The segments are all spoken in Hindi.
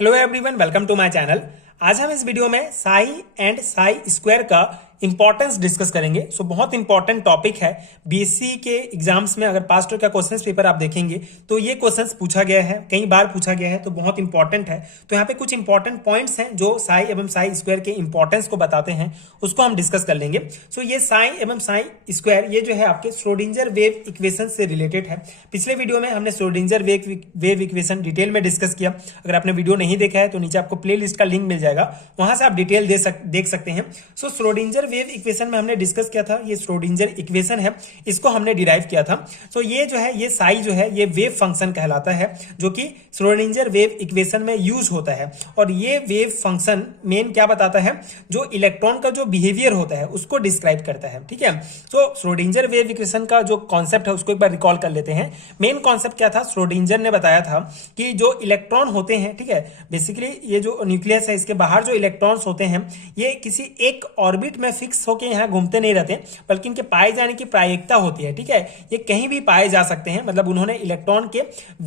Hello everyone, welcome to my channel. आज हम इस वीडियो में साई एंड साई स्क्वायर का इंपॉर्टेंस डिस्कस करेंगे। बहुत इंपॉर्टेंट टॉपिक है। बीएससी के एग्जाम्स में अगर पास्ट ईयर का क्वेश्चंस पेपर आप देखेंगे तो ये क्वेश्चंस पूछा गया है, कई बार पूछा गया है, तो बहुत इंपॉर्टेंट है। तो यहाँ पे कुछ इंपॉर्टेंट पॉइंट्स हैं जो साई एवं साई स्क्वायर के इंपॉर्टेंस को बताते हैं, उसको हम डिस्कस कर लेंगे। ये साई एवं साई स्क्वायर ये जो है आपके श्रोडिंजर वेव इक्वेशन से रिलेटेड है। पिछले वीडियो में हमने श्रोडिंजर वेव इक्वेशन डिटेल में डिस्कस किया। अगर आपने वीडियो नहीं देखा है तो नीचे आपको प्ले लिस्ट का लिंक मिल जाएगा, वहां से आप डिटेल देख सकते हैं। श्रोडिंजर वेव इक्वेशन में हमने डिस्कस किया था, ये श्रोडिंजर इक्वेशन है, इसको हमने डिराइव किया था। ये जो है, ये साई जो है, ये वेव फंक्शन कहलाता है, जो कि श्रोडिंजर वेव इक्वेशन में यूज होता है। और ये वेव फंक्शन मेन क्या बताता है, जो इलेक्ट्रॉन का जो बिहेवियर होता है उसको डिस्क्राइब करता है। ठीक है, तो श्रोडिंजर वेव इक्वेशन का जो कॉन्सेप्ट है उसको एक बार रिकॉल कर लेते हैं। मेन कॉन्सेप्ट क्या था, श्रोडिंजर ने बताया था कि जो इलेक्ट्रॉन होते हैं, ठीक है, बेसिकली ये जो न्यूक्लियस है इसके बाहर जो इलेक्ट्रॉन्स होते हैं ये किसी एक ऑर्बिट में फिक्स होकर यहाँ घूमते नहीं रहते, बल्कि इनके पाए जाने की प्रायिकता होती है। ठीक है, ये कहीं भी पाए जा सकते हैं। मतलब उन्होंने इलेक्ट्रॉन के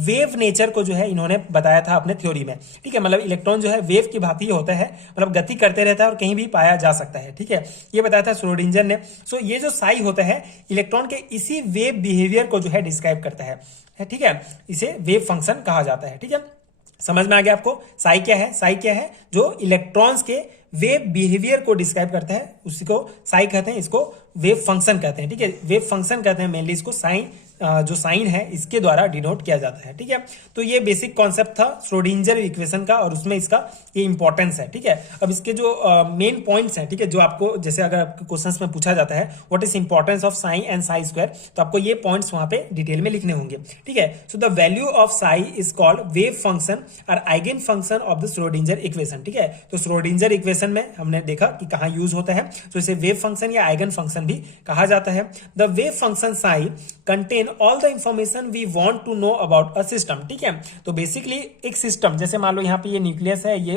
वेव नेचर को जो है इन्होंने बताया था अपने थ्योरी में। ठीक है, मतलब इलेक्ट्रॉन जो है वेव की भांति होता है, मतलब गति करते रहता है और कहीं भी पाया जा सकता है। ठीक है, ये बताया था श्रोडिंजर ने। ये जो साई होता है इलेक्ट्रॉन के इसी वेव बिहेवियर को जो है डिस्क्राइब करता है। ठीक है, इसे वेव फंक्शन कहा जाता है। ठीक है, समझ में आ गया आपको साई क्या है? साई क्या है? जो इलेक्ट्रॉन्स के वेव बिहेवियर को डिस्क्राइब करता है उसको साई कहते हैं, इसको वेव फंक्शन कहते हैं। ठीक है, वेव फंक्शन कहते हैं मेनली इसको। साइन जो साइन है इसके द्वारा डिनोट किया जाता है। ठीक है, तो ये बेसिक कॉन्सेप्ट था श्रोडिंजर इक्वेशन का और उसमें इसका ये इंपॉर्टेंस है। ठीक है, अब इसके जो मेन पॉइंट्स हैं, ठीक है, जो आपको जैसे अगर आपके क्वेश्चंस में पूछा जाता है what is importance of Sai and psi square, तो आपको ये पॉइंट्स वहां पे डिटेल में लिखने होंगे। ठीक है, so the value of psi is called wave function और eigenfunction of the Schrodinger equation. ठीक है, तो श्रोडिंजर इक्वेशन में हमने देखा कि कहां यूज होता है, तो इसे वेव फंक्शन या आइगन फंक्शन भी कहा जाता है। The wave function psi contain all the information we want to know about a system. ठीक है, तो बेसिकली एक सिस्टम, जैसे मान लो यहाँ पे ये न्यूक्लियस है, ये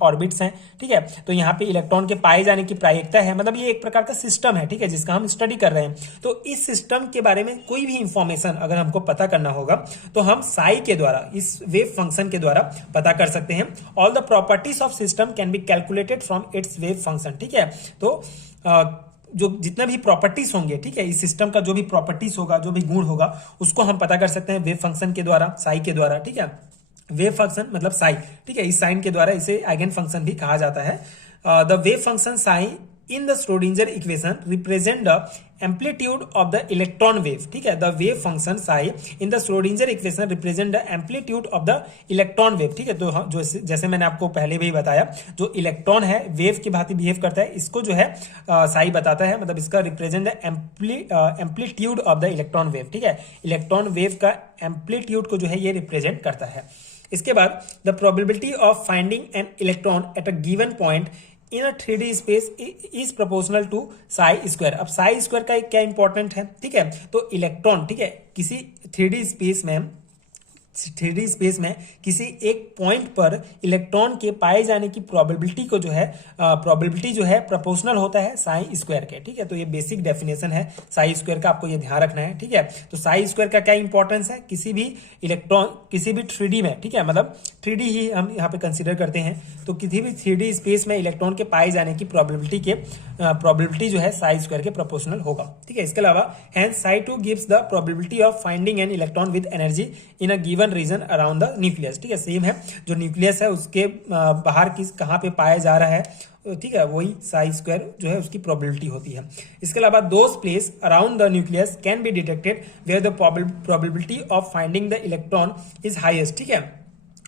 ऑर्बिट्स हैं। ठीक है, तो यहाँ पे इलेक्ट्रॉन के पाए जाने की प्रायिकता है, मतलब ये एक प्रकार का सिस्टम है। ठीक है, जिसका हम स्टडी कर रहे हैं। तो इस सिस्टम के बारे में कोई भी इंफॉर्मेशन अगर हमको पता करना होगा तो हम साई के द्वारा, इस वेव फंक्शन के द्वारा पता कर सकते हैं। All the properties of system can be calculated from its wave function. ठीक है, तो जो जितना भी प्रॉपर्टीज होंगे, ठीक है, इस सिस्टम का जो भी प्रॉपर्टीज होगा, जो भी गुण होगा, उसको हम पता कर सकते हैं वेव फंक्शन के द्वारा, साई के द्वारा। ठीक है, वेव फंक्शन मतलब साई। ठीक है, इस साइन के द्वारा इसे आइगन फंक्शन भी कहा जाता है। The wave function Sai in the Schrodinger equation represent the amplitude of the electron wave. ठीक है, the wave function psi in the Schrodinger equation represent the amplitude of the electron wave. ठीक है, तो जो जैसे मैंने आपको पहले भी बताया, जो इलेक्ट्रॉन है वेव की भांति बिहेव करता है, इसको जो है साई बताता है, मतलब इसका represent the amplitude of the electron wave. ठीक है, इलेक्ट्रॉन वेव का एम्पलीट्यूड को जो है ये रिप्रेजेंट करता है। इसके बाद the probability of finding an electron at a given point in a 3D space is proportional to psi square. अब साई स्क्वायर का एक क्या इंपॉर्टेंट है, ठीक है, तो इलेक्ट्रॉन, ठीक है, किसी 3D स्पेस में किसी एक पॉइंट पर इलेक्ट्रॉन के पाए जाने की प्रोबेबिलिटी को जो है प्रोबेबिलिटी जो है प्रोपोर्शनल होता है साई स्क्वायर के। ठीक है, तो ये बेसिक डेफिनेशन है साई स्क्वायर का, आपको ये ध्यान रखना है। ठीक है, तो साई स्क्वायर का क्या इंपॉर्टेंस है, किसी भी इलेक्ट्रॉन किसी भी 3D में, ठीक है, मतलब 3D ही हम यहाँ पे कंसिडर करते हैं, तो किसी भी 3D स्पेस में इलेक्ट्रॉन के पाए जाने की प्रोबेबिलिटी जो है साई स्क्वायर के प्रोपोर्शनल होगा। ठीक है, इसके अलावा hence Sai 2 gives the probability of finding an electron with energy in a given region around the nucleus. ठीक है, सेम है, जो न्यूक्लियस है उसके बाहर कहाँ पे पाया जा रहा है, ठीक है, वही साई स्क्वायर जो है उसकी प्रोबेबिलिटी होती है। इसके अलावा those place around the nucleus can be detected where the probability of finding the electron is highest. ठीक है,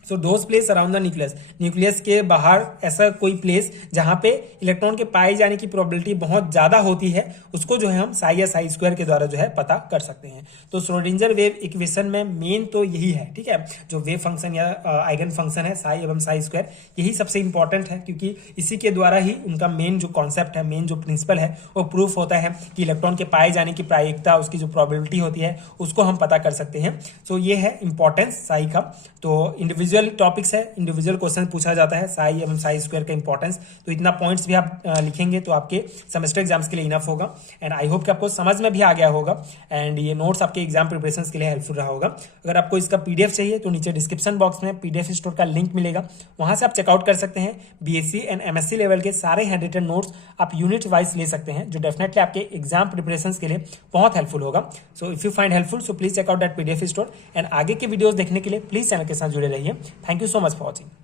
so those place around the nucleus, nucleus के बाहर ऐसा कोई प्लेस जहां पे इलेक्ट्रॉन के पाए जाने की प्रोबेबिलिटी बहुत ज्यादा होती है, उसको जो है हम साई या साई स्क्वायर के द्वारा जो है पता कर सकते हैं। तो श्रोडिंजर वेव इक्वेशन में मेन तो यही है। ठीक है, जो वेव फंक्शन या आइगन फंक्शन है साई एवं साई स्क्वायर, यही सबसे इंपॉर्टेंट है, क्योंकि इसी के द्वारा ही उनका मेन जो कॉन्सेप्ट है, मेन जो प्रिंसिपल है वो प्रूफ होता है कि इलेक्ट्रॉन के पाए जाने की प्रायिकता, उसकी जो प्रोबेबिलिटी होती है उसको हम पता कर सकते हैं। सो ये है इंपॉर्टेंस साई का। तो इंडिविजुअल इंडिविजुअल टॉपिक्स है, इंडिविजुअल क्वेश्चन पूछा जाता है, साई एवं साई स्क्वायर का इंपॉर्टेंस। तो इतना पॉइंट्स भी आप लिखेंगे तो आपके सेमेस्टर एग्जाम्स के लिए इनफ होगा। एंड आई होप कि आपको समझ में भी आ गया होगा एंड ये नोट्स आपके एग्जाम प्रिपरेशन के लिए हेल्पफुल रहा होगा। अगर आपको इसका पीडीएफ चाहिए तो नीचे डिस्क्रिप्शन बॉक्स में पीडीएफ स्टोर का लिंक मिलेगा, वहां से आप चेकआउट कर सकते हैं। बीएससी एंड एमएससी लेवल के सारे हैंड रिटन नोट्स आप यूनिट वाइज ले सकते हैं, जो डेफिनेटली आपके एग्जाम प्रिपरेशन के लिए बहुत हेल्पफुल होगा। So if you find helpful so please check out that PDF store and आगे के वीडियोस देखने के लिए प्लीज चैनल के साथ जुड़े रहिए। Thank you so much for watching.